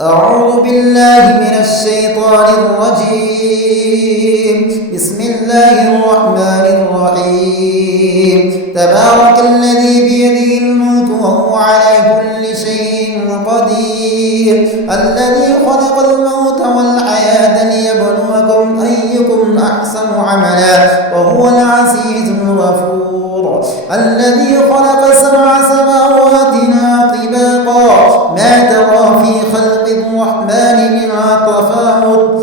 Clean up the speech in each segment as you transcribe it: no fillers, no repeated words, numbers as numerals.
أعوذ بالله من الشيطان الرجيم. بسم الله الرحمن الرحيم. تبارك الذي بيده الملك وهو على كل شيء قدير. الذي خلق الموت والحياة ليبلوكم أيكم أحسن عملا وهو العزيز الغفور. الذي خلق 7 سماوات طباقا ما ترى في خلق الرحمن من تفاوت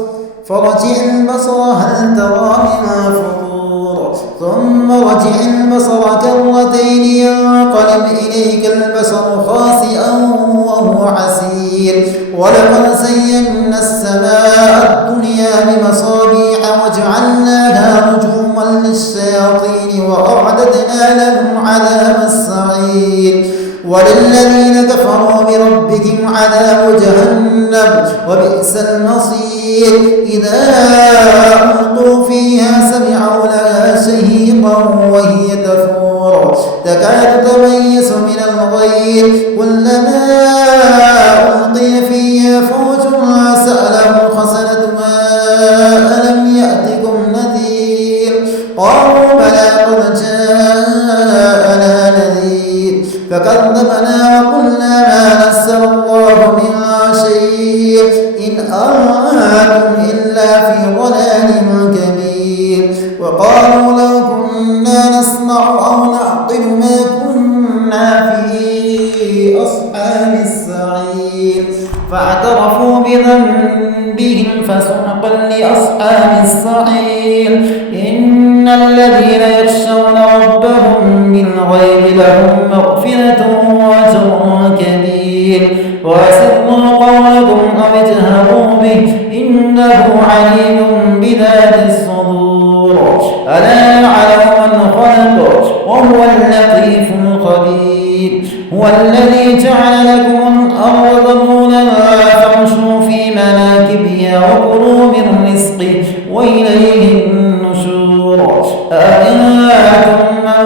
فرجع البصر هل ترى من فطور ثم رجع البصر كرتين ينقلب إليك البصر خاسئا وهو حسير. ولقد زينا السماء الدنيا بمصابيح وجعلناها رجوما للشياطين وأعددنا لهم عذاب السعير. وللذين كفروا بربهم عذاب جهنم وبئس المصير. إذا ألقوا فيها سمعوا لها شهيقا وهي تفور تكاد تميز من الغيظ كلما ألقي فيها فوج سألهم خزنتها ألم يأتكم نذير قالوا بلى قد جاءنا نذير فكذبنا وقلنا ما نزل الله من شيء إن أنتم إلا في ضلال كبير. وقالوا لو كنا نسمع أو نعقل ما كنا في أصحاب السعير فاعترفوا بذنبهم فسحقا لأصحاب السعير. إن الذين يخشون ربهم بالغيب لهم مغفرة وأجر كبير. وأسروا قولكم أو اجهروا به إنه عليم بذات الصدور. ألا يعلم من خلق وهو اللطيف الخبير. هو الذي جعل لكم الأرض ذلولا فامشوا في مناكبها وكلوا من رزقه وإليه النشور. أأمنتم من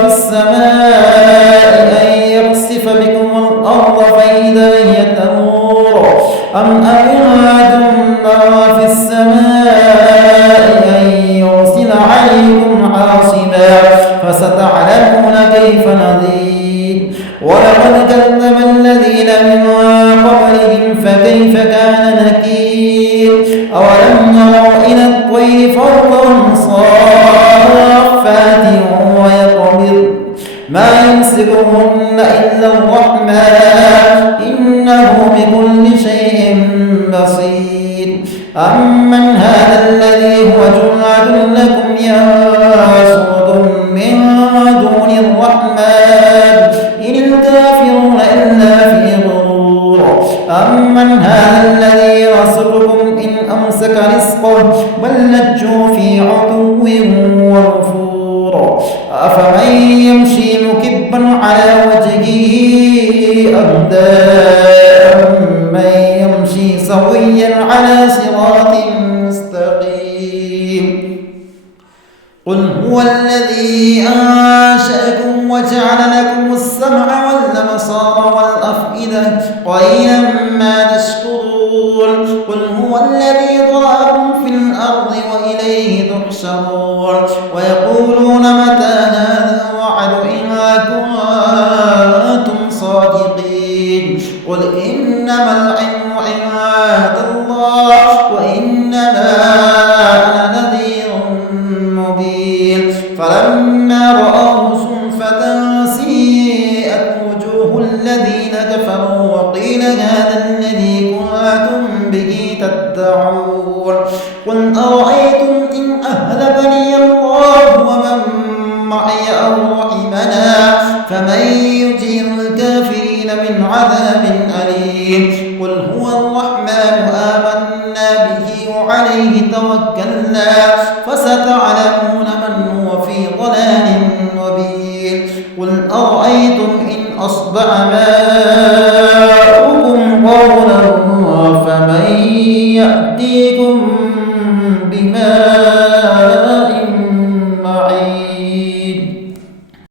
في السماء أن يخسف بكم الأرض فإذا هي تمور أم أمنتم من في السماء أن يرسل عليكم حاصبا فستعلمون كيف نذير. ولقد كذب الذين من قبلهم فكيف كان نكير. أولم يروا إلى الطير فوقهم صافات ويقبض ما يمسكهن إلا الرحمن إنه بكل شيء بصير. أمن هذا الذي هو جند لكم ينصركم من دون الرحمن إن الكافرون إلا في غرور. أمن هذا الذي يرزقكم إن أمسك رزقه بل لجوا في عتو ونفور. أفمن يمشي مكبا على وجهه أهدى أمن يمشي سويا على صراط مستقيم. قل هو الذي أنشأكم وجعل لكم السمع والأبصار والأفئدة قليلا ما تشكرون. قل هو الذي ذرأكم في الأرض وإليه تحشرون. ويقولون متى هذا الوعد إن كنتم صادقين. قل إنما العلم عند الله وإنما أنا نذير مبين. فلما رأوه زلفة سيئت وجوه الذين كفروا وقيل هذا الذي كنتم به تدعون. قل أرأيتم إن أهلكني الله ومن معي أو رحمنا فمن يجير الكافرين من عذاب أليم. قل هو الرحمن آمنا به وعليه توكلنا فستعلمون من هو في ضلال مبين. قل أرأيتم إن أصبح ماء